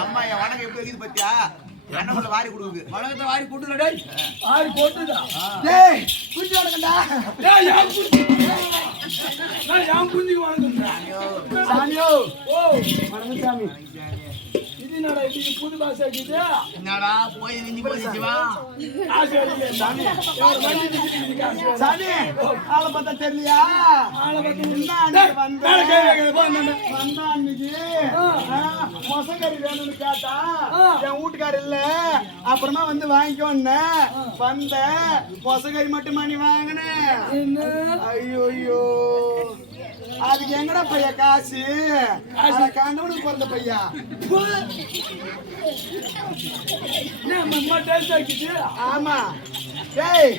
அம்மா என் வணக்கம் எப்படி இருக்குது பத்தியா அண்ணன் வாரி கொடுக்குது வணக்கத்தை வாரி கூட்டுல டேய் வாரி போட்டுடா டேய் குஞ்சி வணக்கம்டா டேய் யாம் குஞ்சிக்கு வணக்கம் சாமியோ ஓ வணக்கம் சாமி இது என்னடா இது புது பாஷா இது என்னடா போய் நின்னு போய் வா ஆசையே சாமி யார் வண்டி நிக்குது சாமி ஆள பார்த்தா தெரியலையா ஆள பார்த்து வந்தா அன்னைக்கு மொசக்கறி வேணும்னு கேட்டா என் வீட்டுக்காரர் இல்ல அப்புறமா வந்து வாங்கிக்கோன்னு வந்த மொசக்கறி மட்டுமா நீ வாங்கினேன் ஐயோ ஐயோ அதுக்கு எங்கடா பையா காசு கண்டவனுக்கு பிறந்த பையா ஆமா டேய்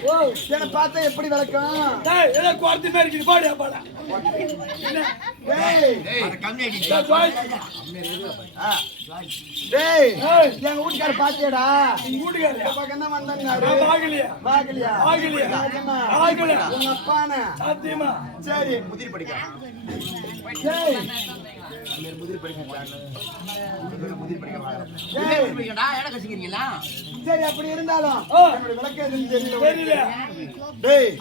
என்ன பார்த்தா எப்படி விளக்கம் டேய் ஏதோ குவார்த்தி மாதிரி இருக்குது பாடியா பாடா டேய் கம்மி டேய் எங்க வீட்டுக்கார பாத்தியாடா உங்க வீட்டுக்காரயா பக்கம் தான் வந்தாங்க பாக்கலையா உங்க அப்பான சத்தியமா சரி முதிரி படிக்க டேய் முதிரி படிக்கடா எட கசிக்கிறீங்களா சரி அப்படி இருந்தாலும் என்னோட விளக்கம் எதுன்னு தெரியல டேய்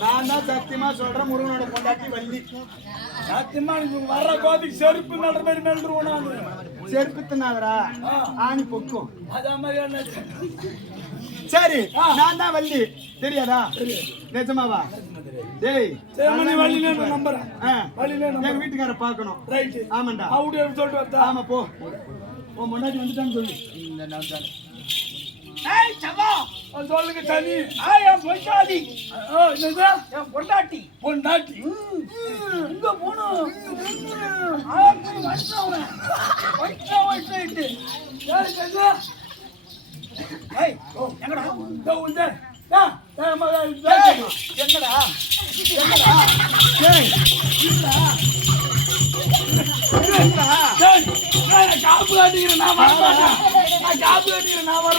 நான் தான் சத்தியமா சொல்றேன் முருகனோட பொண்டாட்டி வள்ளி சத்தியமா வர்ற கோதிக்கு செருப்பு நடுற மாதிரி நடுருவோம் செருப்பு தின்னாதரா ஆணி பொக்கும் அதே மாதிரி சரி நான் தான் வள்ளி தெரியாதா நிஜமாவா டேய் சேமணி வள்ளில நம்பறேன் வள்ளில எங்க வீட்டுக்கார பார்க்கணும் ரைட் ஆமாண்டா அவுட் சொல்லிட்டு வரதா ஆமா போ உன் முன்னாடி வந்துட்டான்னு சொல்லு இந்த நான் ஏய் சவா சொல்லுங்க தனி என் பொண்டாட்டி என்னது என் பொண்டாட்டி இங்க போணும் வருஷம் ஏய் எங்கடா என்னடா காப்பு காட்டிக்கிறேன் நான் வரமாட்டேன் காப்பு காட்டிக்கிறேன் நான்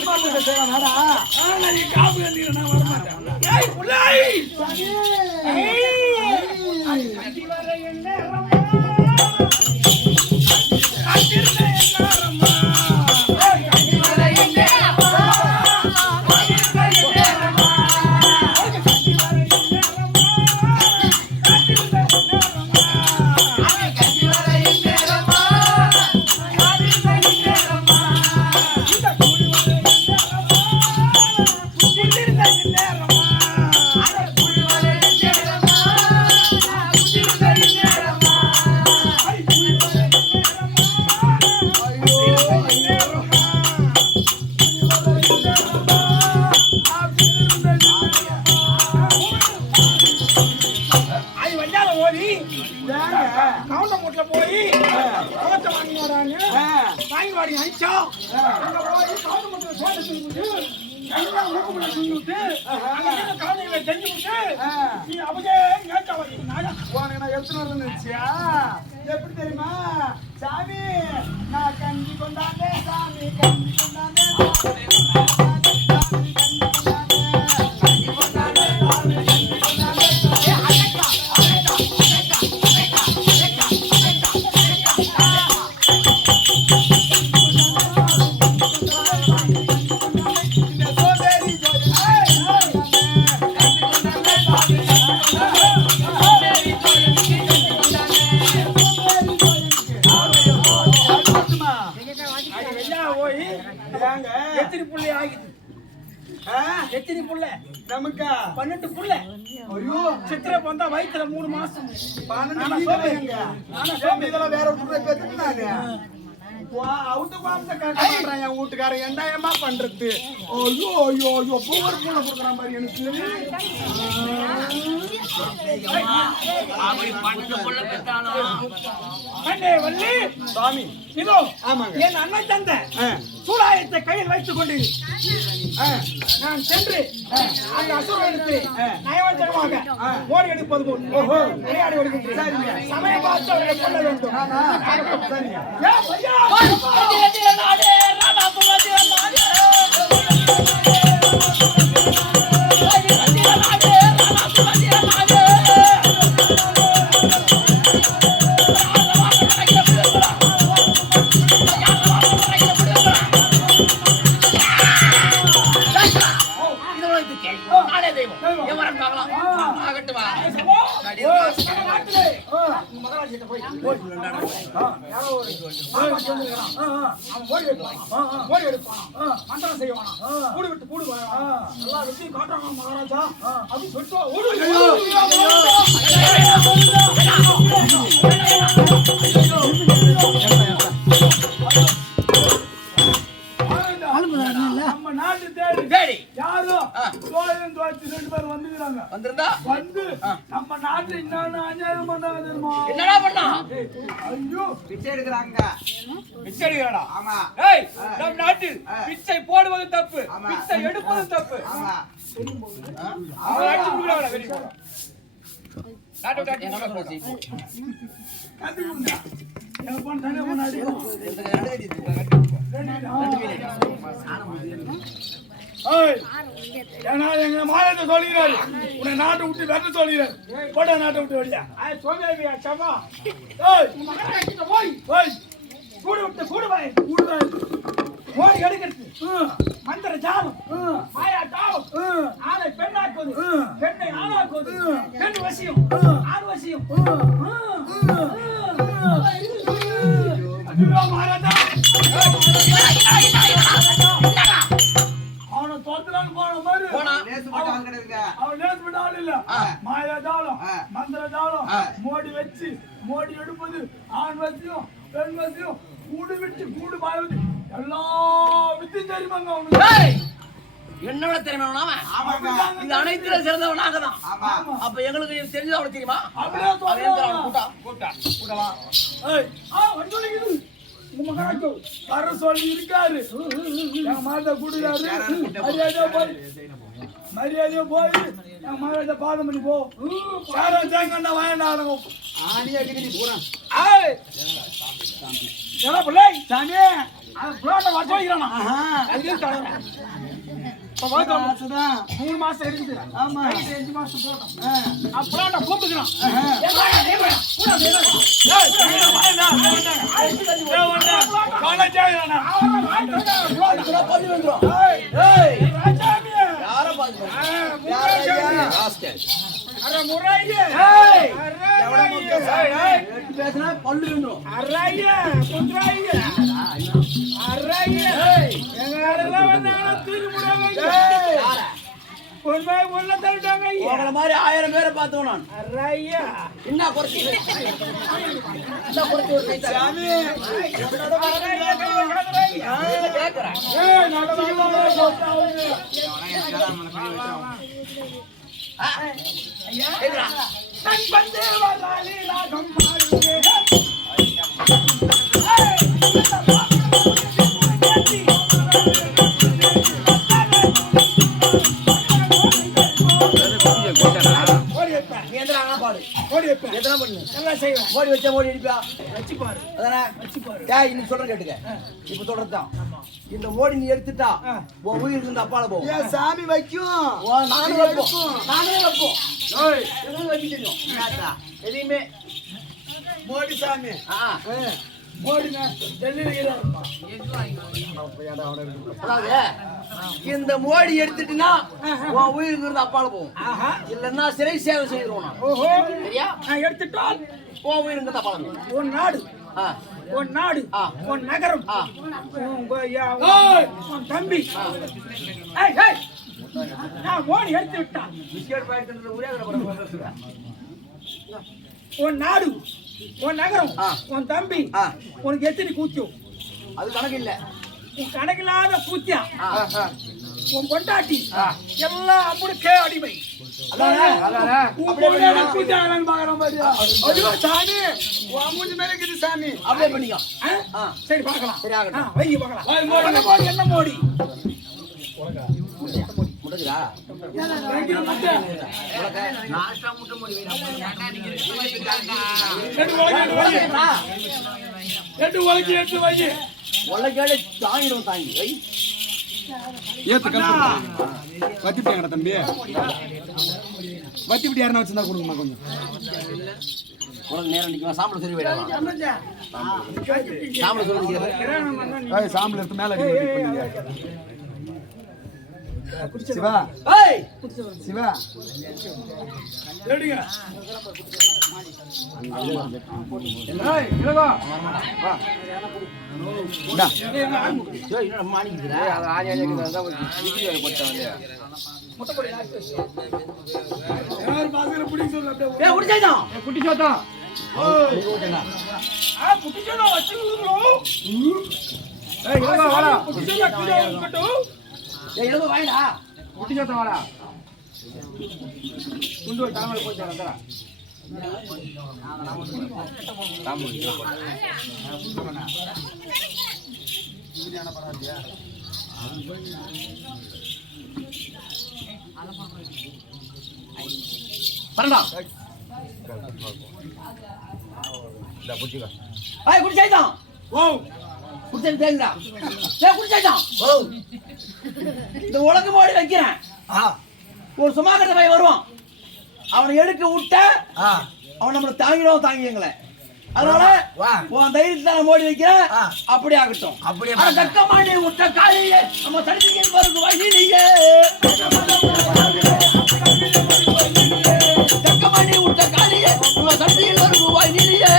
எப்படி தெரியுமா சாமி நான் கஞ்சி கொண்டாந்தே சாமி கஞ்சி கொண்டாந்தே எத்தனை புள்ள நமக்கு 12 புள்ள. ஐயோ சித்திரை வந்தா வயித்துல 3 மாசம் 12 இதெல்லாம் வேற ஒரு பேத்துக்கு நானு அவுட்டு காமிச்ச கேட்கறான் என் வீட்டுக்காரன் என்னமா பண்றது. ஐயோ ஐயோ ஐயோ பூவர் பூனை கொடுக்குறான் பாரு எனக்கு. சாமி இதோ என் அண்ணன் தந்தை சூடாயத்தை கையில் வைத்துக் கொண்டு நான் சென்று அந்த அசுரனுக்கு நயவஞ்சகமாக மோடி எடுப்பது போல் விளையாடி வருகின்றேன். சமயம் பார்த்து அவர்களை கொள்ள வேண்டும். மந்திரம் செய்வானா கூடு விட்டு கூடு எல்லா விஷயம் காட்டுறாங்க மகாராஜா அப்படின்னு சொல்லிட்டு நம்ம நாட்டு தேடி யாரும் தோழன் தோழி 2 பேர் வந்துக்கிறாங்க. வந்திருந்தா வந்து நம்ம நாட்டுல என்ன அநியாயம் பண்ணாங்க தெரியுமா? என்னடா பண்ணா? ஐயோ பிச்சை எடுக்கறாங்க. பிச்சை எடுக்கறடா? ஆமா. ஏய் நம்ம நாட்டில் பிச்சை போடுவது தப்பு, பிச்சை எடுப்பது தப்பு. ஆமா. அவன் அடிச்சு குடுறாங்க வெரி குட். நாட்டு நாட்டு என்ன போறீ? காத்து குடுங்க. எங்க போன் தானே போனாடி. எங்க மாநிலத்தை சொல்லுகிறாரு உன்னை நாட்டை விட்டு வெட்ட சொல்லுகிறாரு. போட நாட்டை விட்டு வெளியா சமா போய் கூடு விட்டு கூடு வாய் கூடு வாய் மோடி எடுக்கிறது மந்திர ஜாலம் மாயா தாவம் ஆளை பெண்ணாக்குவது பெண்ணை ஆளாக்குவது பெண் வசியம் ஆண் வசியம் மகாராஜா அவனை தோத்துறான்னு போன மாதிரி அவன் நேசப்பட்ட ஆள் இல்ல. மாயா ஜாலம் மந்திர ஜாலம் மோடி வச்சு மோடி எடுப்பது ஆண் வசியம் பெண் வசியம் கூடு விட்டு கூடு பாய்வது எல்லா வித்தியும் தெரியுமாங்க அவனுக்கு. என்னோட திறமையான இந்த அனைத்துல சிறந்தவன் நாங்க தான். அப்ப எங்களுக்கு தெரிஞ்சது அவனுக்கு தெரியுமா? வர சொல்லி இருக்காரு எங்க மாதா கூடுறாரு. மரியாதையா போய் எங்க மாதா பாதம் பண்ணி போ. தேங்கண்ணா வாயண்டாடும் சாமி வர சொல்லிக்கிறானா 3 மாசம் இருக்குது. ஆமா 5 மாசம் போட்டோம். அப்புறம் நான் கூப்பிட்டுக்கிறான். மாதிரி 1000 பேரை பார்த்தோம் நான். என்ன குறைச்சி இந்த மோடி நீ எடுத்துட்டா உன் உயிர் இருந்து அப்பால போ. சாமி வைக்கும் நானும் வைப்போம் நானே வைப்போம் எதையுமே மோடி சாமி மோடி இந்த மோடி எடுத்துட்டுனா உன் உயிர் இருந்து அப்பால போவோம். இல்லன்னா சிறை சேவை செய்யறோம். சரியா? எடுத்துட்டால் உன் உயிர் இருந்து அப்பால போவோம். உன் நாடு உன் நாடு உன் நகரம் உன் தம்பி நான் மோடி எடுத்து விட்டான். உன் நாடு உன் நகரம் உன் தம்பி உனக்கு எத்தனை கூச்சம்? அது கணக்கு இல்ல. உன் கணக்கில்லாத கூத்தியா உன் பொண்டாட்டி எல்லாம் அப்படிக்கே அடிமை. அப்படியே பண்ணிக்கோ. சரி பார்க்கலாம். என்ன மோடி முட்டைக்குதா நாஷ்டா முட்டை முடி உலகேடு தாங்கிடும் தாங்கி ஏத்து வத்திப்பிட்டாங்கடா தம்பி வத்திப்பிட்டு யாருன்னா வச்சிருந்தா கொடுங்கம்மா கொஞ்சம் உனக்கு நேரம் நிற்குமா சாம்பல் சொல்லி விடலாம் சாம்பல் சொல்லி சாம்பல் எடுத்து மேல சிவா சிவா வாடா குட்டி சத்தம் வாடா குண்டு தாமல் போய் தரேன் பரண்டா ஏய் குடிச்சாய்தான் ஓ குடிச்சது தேங்கடா ஏய் குடிச்சாய்தான் ஓ இந்த உலக மோடி வைக்கிறேன் ஒரு சுமாகரத பையன் வருவான் அவனை எடுக்க விட்ட அவன் நம்மளை தாங்கிடும் தாங்கிங்களே அதனால உன் தைரியத்தை மோடி வைக்கிறேன் அப்படி ஆகட்டும் அப்படியே தக்கமானி விட்ட காலையே நம்ம தடுத்து வருது வழியிலேயே தக்கமானி விட்ட காலையே நம்ம தடுத்து வருது வழியிலேயே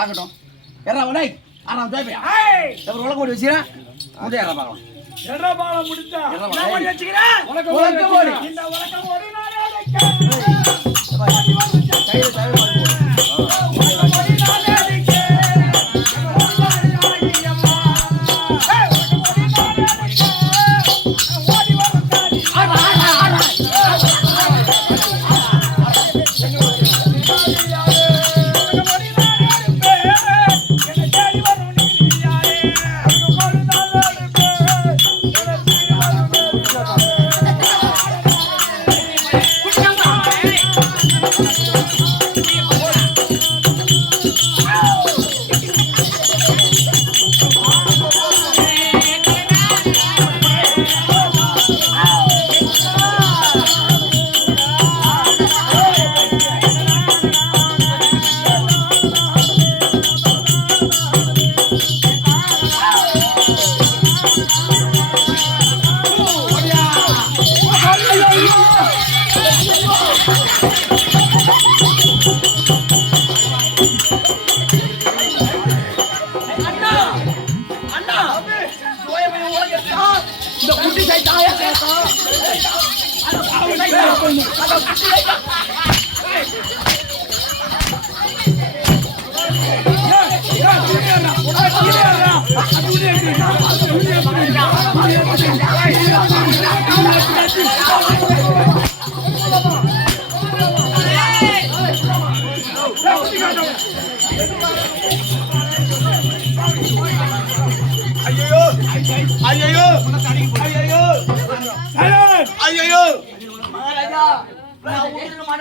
ஆகட்டும் எறா உடை ஆறாம் தேவையா அவர் உலக ஓடி வச்சுக்கிறேன் முதல் எறா பார்க்கலாம் எறா பாலம் முடிச்சா நான் ஓடி வச்சுக்கிறேன் உலக ஓடி இந்த உலக ஓடி நானே அழைக்க கையில தவிர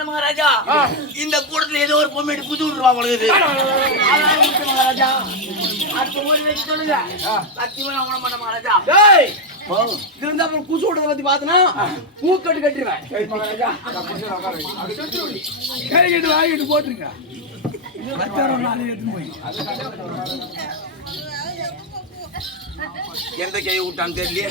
மகாராஜா இந்த கூடத்துல ஏதோ ஒரு பொம்மை புது விட்டுருவா உங்களுக்கு மகாராஜா அடுத்த மோடி வச்சு சொல்லுங்க சத்தியமா உணர மாட்டேன் மகாராஜா இருந்தா அப்புறம் குசு விடுறத பத்தி பார்த்தனா பூக்கட்டு கட்டிடுவேன் மகாராஜா கறிக்கிட்டு வாங்கிட்டு போட்டுருங்க எந்த கை விட்டான்னு தெரியல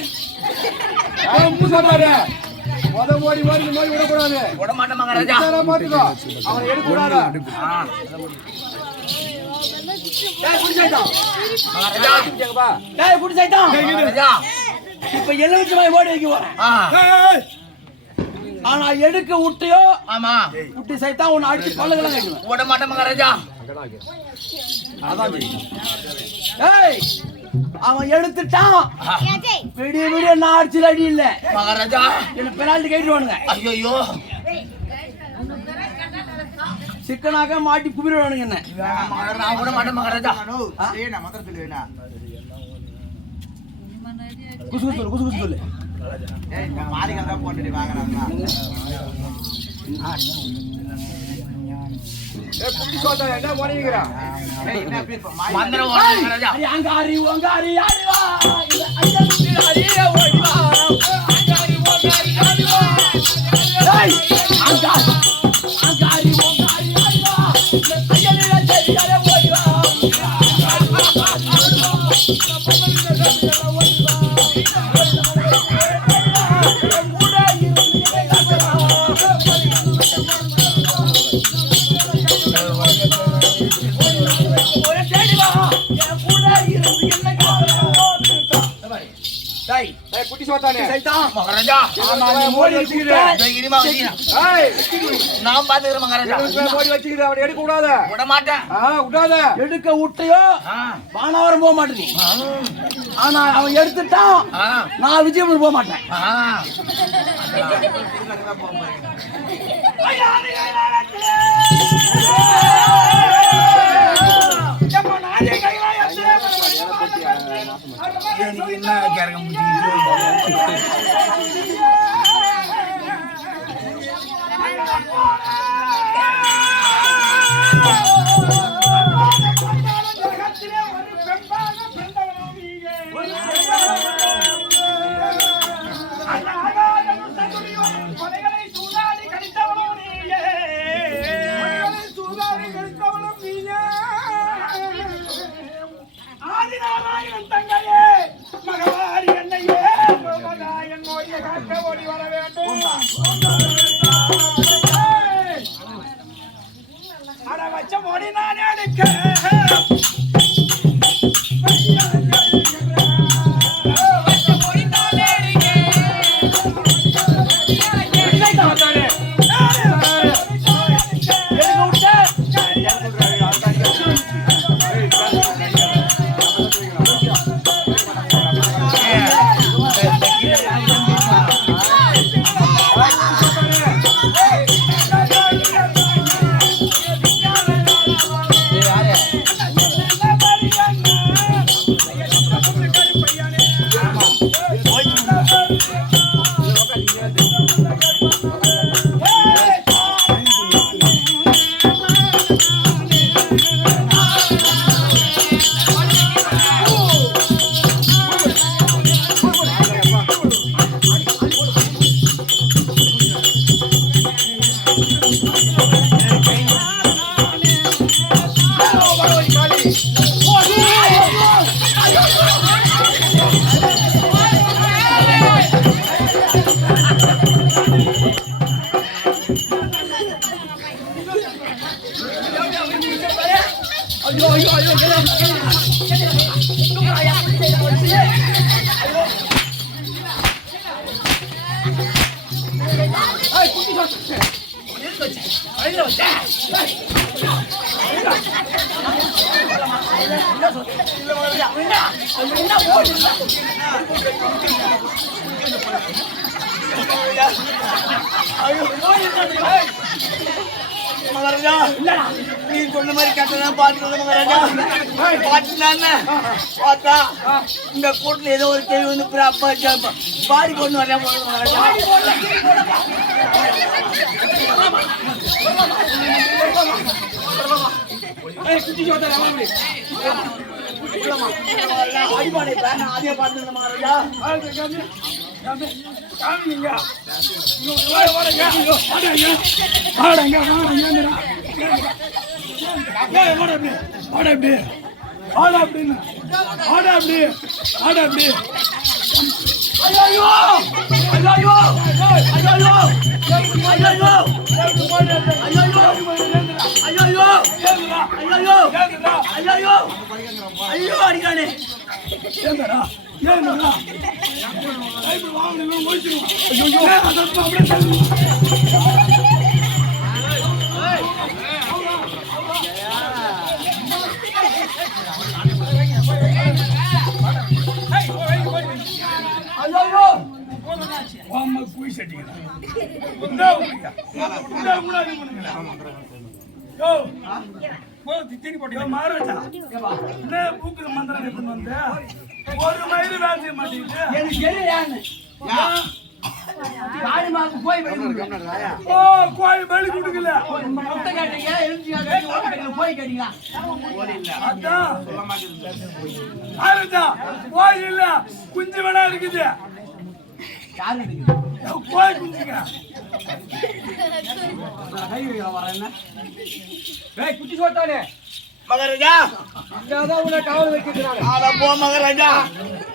ஓடி ஓடி நோய் விடக்கூடாது விட மாட்டேன் மகாராஜா பாத்துக்கோ அவனை எடுக்கூடாதா இப்ப எலுமிச்சமாய் ஓடி வைக்க போறேன் ஆனா எடுக்க விட்டியோ ஆமா விட்டு சைத்தா உன்னை அடிச்சு பல்லுகளாம் கேட்குவேன் விட மாட்டேன் மகாராஜா அதான் ஏய் அவன் எடுத்துட்டான் விடிய விடிய நான் அடிச்சு அடி இல்ல மகாராஜா என்ன பெனால்டி கேட்டுவானுங்க ஐயோ சிக்கனாக மாட்டி குபிடுவானுங்க என்ன நான் கூட மாட்டேன் மகாராஜா. நான் மந்திரம் சொல்லுவேனா? குசு குசு சொல்லு, குசு குசு சொல்லு. மாறிகள் தான் போட்டு வாங்கினா என்ன போனீங்கிறான் மந்திரம் அங்காரி அங்காரி ஆடிவா ஓடிவா அங்காரி ஓங்காரி ஆடிவா அங்காரி அங்காரி ஓங்காரி ஆடிவா ஐயனே தெரியாத ஓடிவா குட்டி சோத்தானே மகாராஜா மோடி வச்சுக்கிறேன் நான் பாத்துக்கிறேன் மகாராஜா மோடி வச்சுக்கிறேன் அவனை எடுக்க கூடாது விட மாட்டேன் விடாத எடுக்க விட்டையோ வானவரம் போக மாட்டேன் நீ ஆனா அவன் எடுத்துட்டான் நான் விஜயபுரம் போக மாட்டேன் எனக்கு என்ன கேட்க முடியும் மகாராஜா நீ சொன்ன மாதிரி கட்டணம் பாத்துக்கிறது மகாராஜா பாத்துட்டான்னு பார்த்தா இந்த கூட்டுல ஏதோ ஒரு கேள்வி வந்து பாடி கொண்டு வரலாம் மகாராஜா அடிபாடை அதே பார்த்து மகாராஜா அடிக்கானே யோ போ திட்டி போட்டு மாறுடா என்ன பூக்குற மந்திரம் எடுத்து வந்து ஒரு மைல் வேலை செய்ய மாட்டீங்க எனக்கு தெரியான்னு காளி மாக்கு போய் ஓ கோழி வெளி குடுக்கல முட்டை கேட்டீங்க எழுச்சி கேட்டீங்க போய் கேட்டீங்க அதான் சொல்ல மாட்டேங்குது ஆறுதா கோழி இல்ல குஞ்சு வேணா இருக்குது யாரு கோழி குஞ்சுங்க கை வைக்கிற வர என்ன ஏய் குட்டி சோட்டானே மகாராஜா இங்கதான் உன்னை காவல் வைக்கிறாங்க அத போ மகாராஜா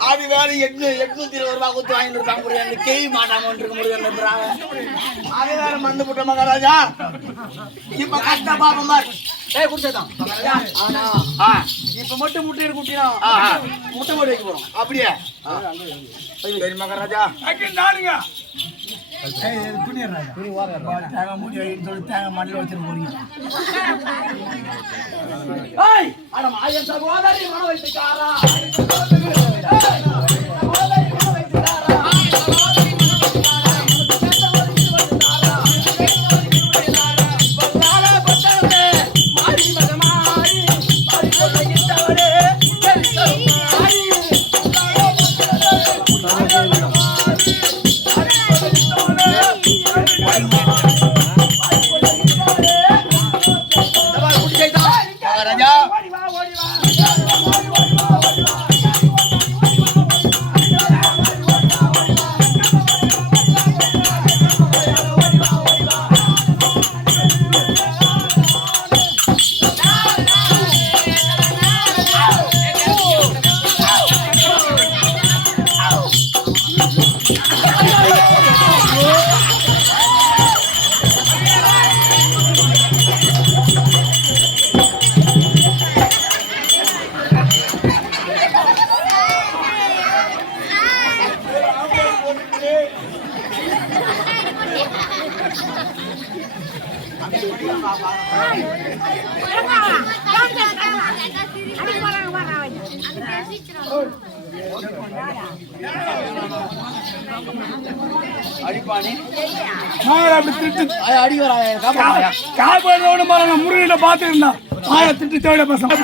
அது வேற 820 ரூபாய் கொடுத்து வாங்கிட்டு இருக்காங்க முடியாது கேய் மாட்டாம இருக்க முடியாது அது வேற மண்டு போட்ட மகாராஜா இப்ப கஷ்ட பாப்பம் பார் ஏய் குடிச்சதான் மகாராஜா ஆ இப்ப மட்டும் முட்டை குட்டினா முட்டை போட்டு வைக்க போறோம் அப்படியே சரி மகாராஜா அக்கி நானுங்க ஏய் அட மாயன் சகோதரி மன வைத்துக்காரா அடிப்பானி அடி வர காப்பாடு பாருங்க முருகனை பார்த்துருந்தா ஆய திட்டு தேட பசங்க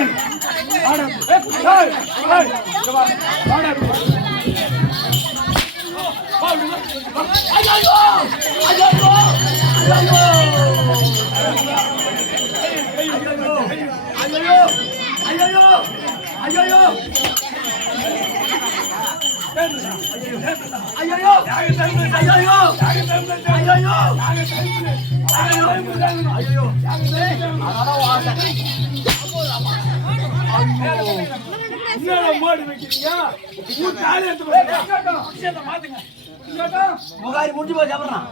முகாரி முடிஞ்சு போச்சு அப்புறம்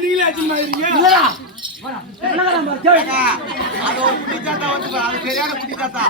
நீங்களே ஆச்சுமாயிருங்க அது ஒரு குட்டி தாத்தா வந்து அது சரியான குட்டி தாத்தா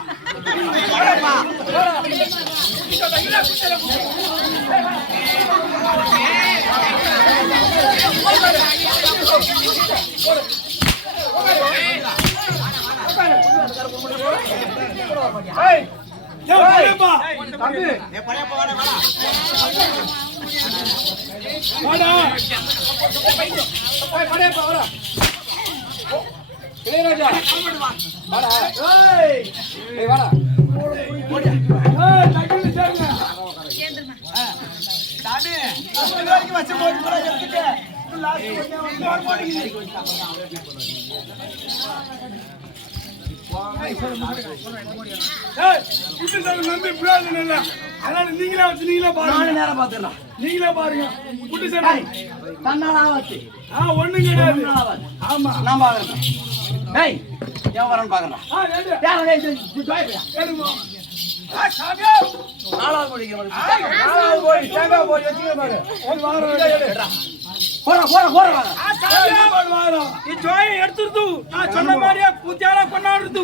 நம்பி பிரயோஜனம் இல்ல அதனால நீங்களே வச்சு நீங்களே பாருங்க நேரம் பாத்துடலாம் நீங்களே பாருங்க குட்டி சாமி தன்னால ஆவாச்சு ஒண்ணும் கிடையாது ஆமா நான் பாக்குறேன் டேய் ஏன் வரேன்னு பாக்குறேன் நாலாவது மணிக்கு எடுத்துருது நான் சொன்ன மாதிரியே பூத்தியாரா கொண்டாடுறது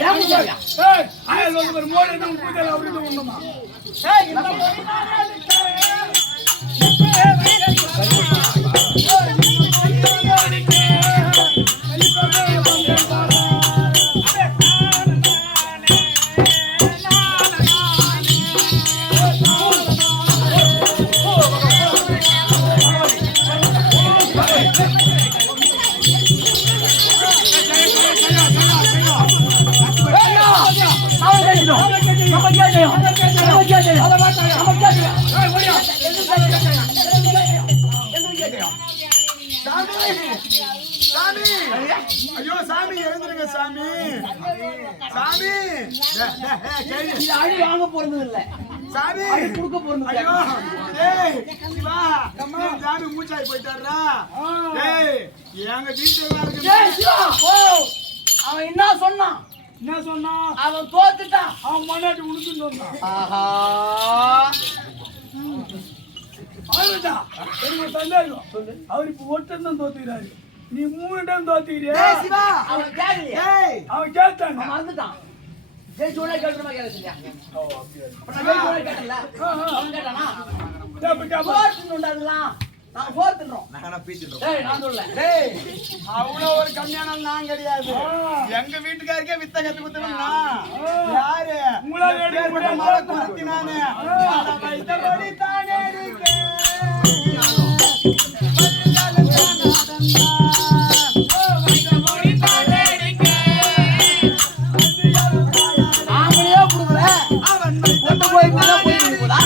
ஏன் முடியாதா? ஏய் ஆயா சொல்லுங்க மோடி என்ன பூஜைல அப்படினு ஒண்ணுமா ஏய் இந்த மோடி சாமி ஐயோ சாமி எழுந்திருங்க சாமி சாமி இது அடி வாங்க போறது இல்ல சாமி அடி கொடுக்க போறது ஐயோ டேய் சிவா சாமி மூச்சாய் போயிட்டாரா டேய் எங்க வீட்டுல இருக்கு டேய் சிவா ஓ அவன் என்ன சொன்னான் என்ன சொன்னா அவன் தோத்துட்டான் அவன் மண்ணாட்டி உளுந்துன்னு சொன்னான் ஆஹா ஆளுடா எனக்கு சந்தேகம் அவர் இப்ப ஒருத்தன் தான் தோத்துக்கிறாரு நீ 3 டைம் தோத்துக்கிறியா டேய் சிவா அவன் கேக்கலையா ஏய் அவன் கேட்டாங்க அவன் மறந்துட்டான் ஜெய் சோழ கேட்கணுமா கேட்கலையா அப்ப நான் ஜெய் சோழ கேட்டல அவன் கேட்டானா ஃபோர்த் உண்டாதலாம் நான் ஃபோர்த்ன்றோம் நான் பீத்திட்டோம் டேய் நான் சொல்ல டேய் அவ்வளவு ஒரு கம்மியான நான் கிடையாது எங்க வீட்டுக்காரக்கே வித்த கத்து குத்துனா யாரு உங்கள ஏற்பட்ட மர குத்தி நானே அட வைத்தபடி தானே இருக்கேன் ஆம்பளையா புடுங்கற அவன் கொண்டு போய் போடா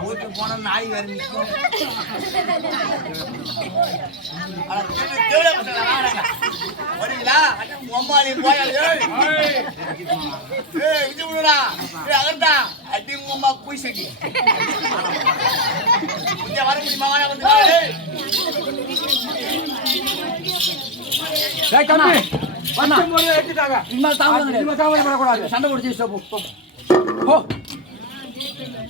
ஊருக்கு போன நாய் வேற நிற்கும் வரீங்களா அம்மாடி போயாள் விஜய் விடுடா அகர்டா அடி உங்க அம்மா போய் சட்டி வர முடியுமா சண்டை பிடிச்சி போ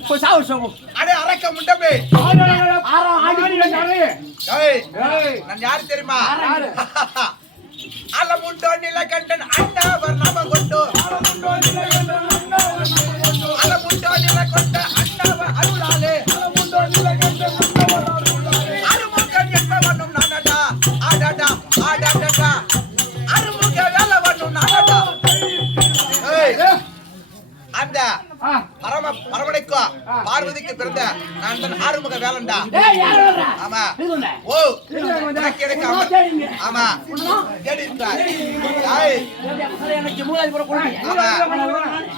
போய் சாவு சோபு அடே அரக்க முண்டமே ஏய் நான் யார் தெரியுமா அலமுண்டோ நிலகண்டன் அண்ணாவர் நாம கொண்டு அலமுண்டோ நிலகண்ட அண்ணாவர் அருளாலே அருமுகன் என்பவனும் நானடா ஆடாடா ஆடாடா அருமுக வேலவனும் நானடா அந்த பரமனைக்கோ பார்வதிக்கு பிறந்த நான் தான் ஆறுமுக வேலன்டா ஆமா ஓ எனக்கு எடுக்காம ஆமா தேடி இருந்தார்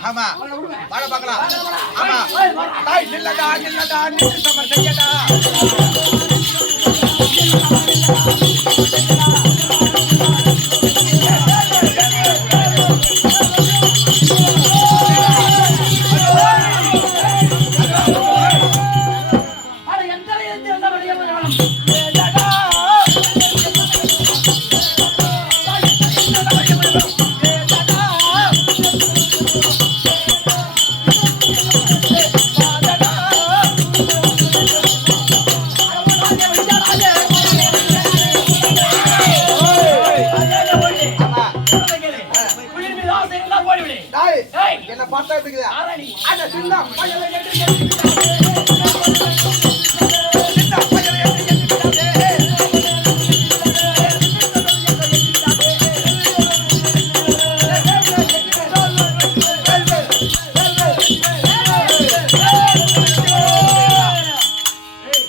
ஆமா வாழ பார்க்கலாம் ஆமா தாய் நில்லடா நில்லடா நின்று சமர் செய்யடா பார்த்தா இருக்குது ஆராணி. அந்த சின்ன பயலை எட்டு சின்ன பயலை எட்டு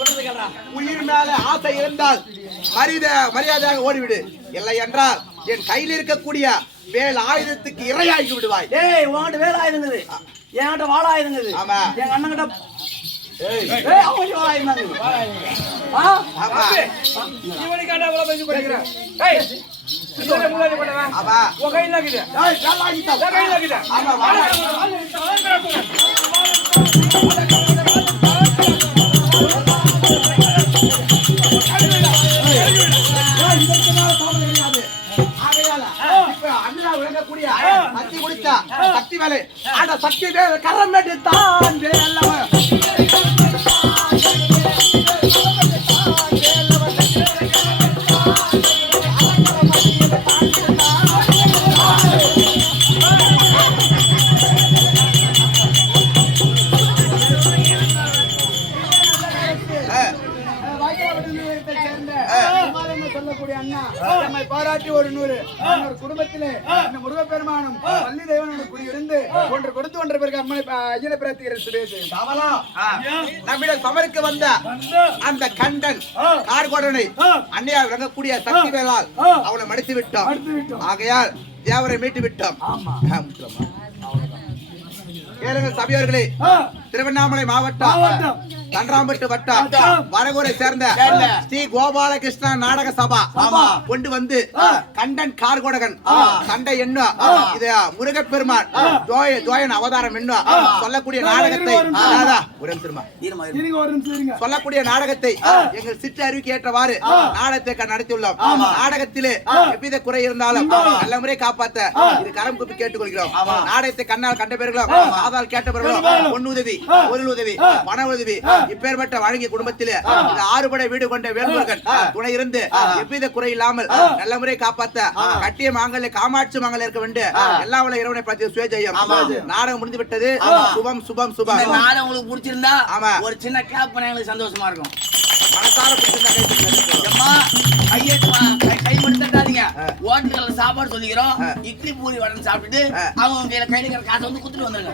சொல்றது கேளுடா. உயிர் மேல ஆசை இருந்தால் மரியாதையாக ஓடிவிடு. இல்லை என்றால் என் கையில் இருக்கக்கூடிய வேல் ஆயுதத்துக்கு இரையாகி விடுவாய். ஏய் உன்கிட்ட வேலாயுதங்குது, என்கிட்ட வாளாயுதங்குது. ஆமா. எங்க அண்ணன் கிட்ட அவங்க வாளாயுதங்குது. ஆமா. இவனுக்காண்டா அவ்வளவு பேசி படிக்கிறேன். ஏய் இதெல்லாம் முன்னாடி பண்ணவா? ஆமா. உன் கையில இருக்குது. ஏய், வேல் ஆயுதம். உன் கையில இருக்குது. ஆமா, வாடா. சக்தி குடிச்சா சக்தி வேலை அந்த சக்தி வேலை கரம் தான் வேலவ சொல்லக்கூடிய அண்ணா நம்மை பாராட்டி ஒரு 100 குடும்பத்திலே இந்த முருகப்பெருமானும் பள்ளி தெய்வனோட குடியிருந்து ஒன்று கொடுத்து ஒன்றை பிறகு அம்மனை ஐயனை பிரார்த்திக்கிற சுரேஷ் நம்மிடம் சமருக்கு வந்த அந்த கண்டன் கார்கோடனை அன்னையா விளங்கக்கூடிய சக்தி வேளால் அவனை மடித்து விட்டோம். ஆகையால் தேவரை மீட்டு விட்டோம். கேளுங்க சபையோர்களே, திருவண்ணாமலை மாவட்டம் தன்றாம்பட்டு வட்டம் வரகூரை சேர்ந்த ஸ்ரீ கோபாலகிருஷ்ண நாடக சபா கொண்டு வந்து கண்டன் கார்கோடகன் சண்டை என்ன இது முருகப்பெருமான் ஜோயன் அவதாரம் என்ன சொல்லக்கூடிய நாடகத்தை சொல்லக்கூடிய நாடகத்தை எங்கள் சிற்று அறிவிக்கு ஏற்றவாறு நாடகத்தை நடத்தியுள்ளோம். நாடகத்திலே எவ்வித குறை இருந்தாலும் நல்ல முறை காப்பாற்ற இது கரம் கூப்பி கேட்டுக்கொள்கிறோம். நாடகத்தை கண்ணால் கண்ட பேர்களும் காதால் கேட்ட பேர்களும் பொன்னுதவி பொருள் உதவி பண உதவி இப்பேற்பட்ட வழங்கிய குடும்பத்திலே இந்த 6 படை வீடு கொண்ட வேல்முருகன் துணை இருந்து எவ்வித குறை இல்லாமல் நல்ல முறை காப்பாற்ற கட்டிய மாங்கல்ய காமாட்சி மாங்கல்ய இருக்க வேண்டும். எல்லா உள்ள இறைவனை பற்றி சுயஜெயம். நாடகம் முடிந்து விட்டது. சுபம் சுபம் சுபம். நாடகம் உங்களுக்கு பிடிச்சிருந்தா ஒரு சின்ன கிளாப் பண்ண எங்களுக்கு சந்தோஷமா இருக்கும். மனசார பிடிச்சிருந்தா கை மட்டும் தட்டாதீங்க. ஹோட்டல்ல சாப்பாடு சொல்லிக்கிறோம். இட்லி பூரி வடை சாப்பிட்டுட்டு அவங்க கையில இருக்கிற காசை வந்து குத்துட்டு வந்துருங்க.